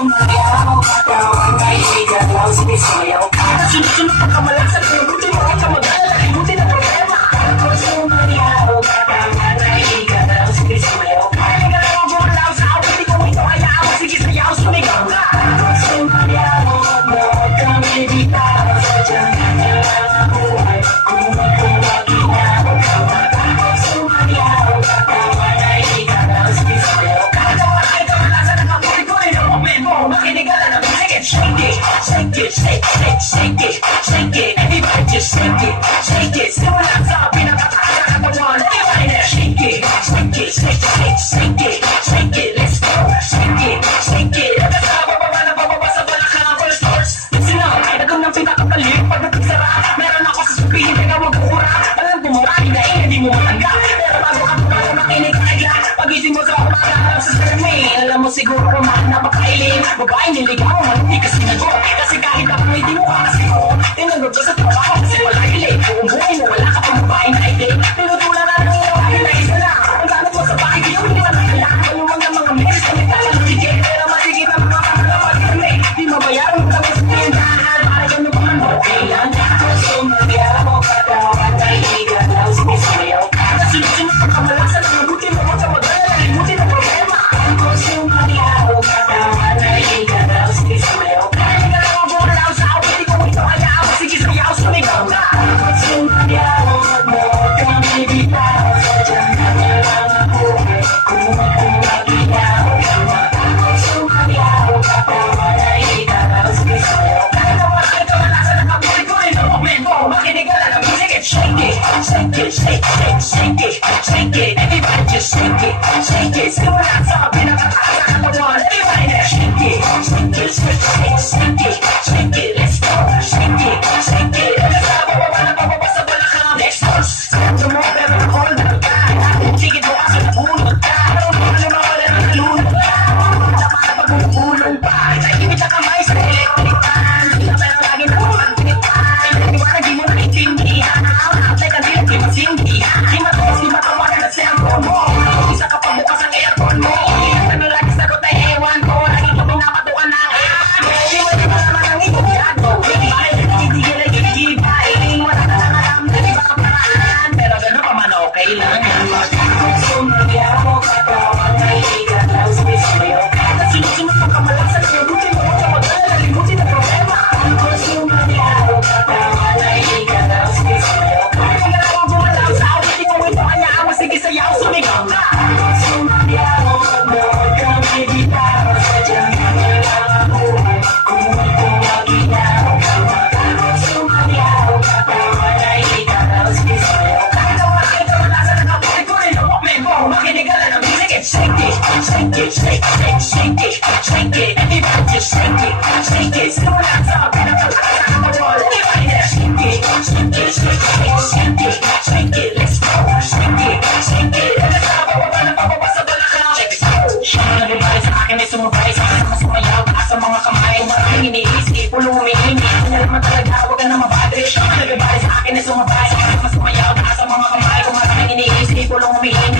sumayaw, katawan ay igalaw, sige sumayaw ka. Sunod-sunod ang kamalasan, buti mo ang kamag-alala, buti na problema. Ako sumayaw, katawan ay igalaw, sige sumayaw ka. Igalaw ang bumalaw sa awit, di ko ito ayaw, sige sayaw, sumigaw ka. Ako sumayaw, huwag kami bitaw, sadyang kailangan ang buhay, kung magkumaginaw ka. Ako sumayaw, katawan ay igalaw, sige sumayaw ka. Shake it, shake it, shake, shake, shake it, shake it. Everybody just shake it, shake it. Simula sa pinakataas na katawan. Everybody now shake it, shake it, shake, shake, shake it, shake it. Let's go, shake it, shake it. Hanggang sa bababa na bababa sa balakang full stores. Sino, nagkong ng pinakapalit. Pag nagpagsara, meron ako sa sabihin na magkura. Alam ko marami na hindi mo matanggap. Pero bago ka pumalang makinig ka agla. Pag-isip mo sa umaga sa sermon. Alam mo siguro kumahan na makailing. Babaeng niligaw, hindi ka sinagot. Kasi kahit ako hindi mo kasi ko. Tinanggap ka sa trabaho kasi wala ilay. Kung buhay mo wala ka pang babaeng na ilay. Pero tulad na ng iwain na isa na. Ang gamit mo sa bahay kayo hindi man nakailangan. Maluwag ng mga milis na nagtatalagigit. Pero masigit na mga pangalaman kami. Di mabayaran mo kami sa tindahan. Para yan yung mga okay lang. Ako sumayaw mo katawan na igalaw. Sige sumayaw ka. Sunod-sunod ang kamalasan. Ang buti mo sa mag-alala. Buti na problema. Ako sumayaw katawan na igalaw. Sige sumayaw ka. Igalaw ang bumalaw sa awit. Di ko ito ayaw. Sige sayaw, sumigaw ka. Ako sumayaw mo kami bitaw. Sadyang kailangan ang buhay. Kung magkumaginaw ka. Ako sumayaw katawan na igalaw. Sige sumayaw ka. Ay kamalasan ang kabuhay-buhay ng momento. Makinig ka lang ang music and shake it. Shake it, shake, shake, shake it, shake it. Everybody just shake it, shake it. Simula sa pinakataas na katawan. Everybody now shake it, shake it, shake, shake, shake it, shake it. Let's go, shake it, shake it. Hanggang sa bababa na bababa sa balakang next verse. Sabi mo pero all the time. Sige mo kasi nabulog ka. Pero ano mawala na nalulog ka. Tama na pag-ulong pa. Tahimik na kamay sa electric fan. Pero lagi na magpinipan. Iwanag di mo naintindihan. Atay ka din di masindihan. Di matos, di matawanan at cellphone mo. Isa ka pagbukas ang aircon mo. Ano lagi sagot ay ewan ko. Lagi ka pinapatukan ng ewan. Di mo di mo naman ang itubyado. Bakit nagtitigil ay gigibay. Wala ka lang alam na di ba ang paraan. Pero gano'n pa man okay lang. Sumayaw mo katawan na igalaw. Sige sumayaw ka. Sunod-sunod ang kamalasan. Buti mo ka mag-alala. Buti na problema. Ako sumayaw katawan na igalaw. Sige sumayaw ka. Igalaw ang bumalaw sa awit. Di ko ito ayaw. Sige sayaw, sumigaw ka. Ako sumayaw mo kami bitaw. Sadyang kailangan ang buhay. Kung magkumaginaw ka. Ako sumayaw katawan na igalaw. Sige sumayaw ka. Ay kamalasan ang kabuhay-buhay ng momento. Makinig ka lang ang music and shake it, shake it, shake, shake, shake it, shake it. Everybody just shake it, shake it. Simula sa pinakataas na katawan. Everybody now shake it, shake it, shake, shake, shake it, shake it. Let's go, shake it, shake it. Hanggang sa bababa na bababa sa balakang. Check this out. Nagibay sa akin ay sumabay. Sama sumayaw taas sa mga kamay. Maraming iniisip, pulong humihingi. Kanya naman talaga, huwag ka na mabadrip. Nagibay sa akin ay sumabay. Sama sumayaw taas sa mga kamay. Kung maraming iniisip, pulong humihingi.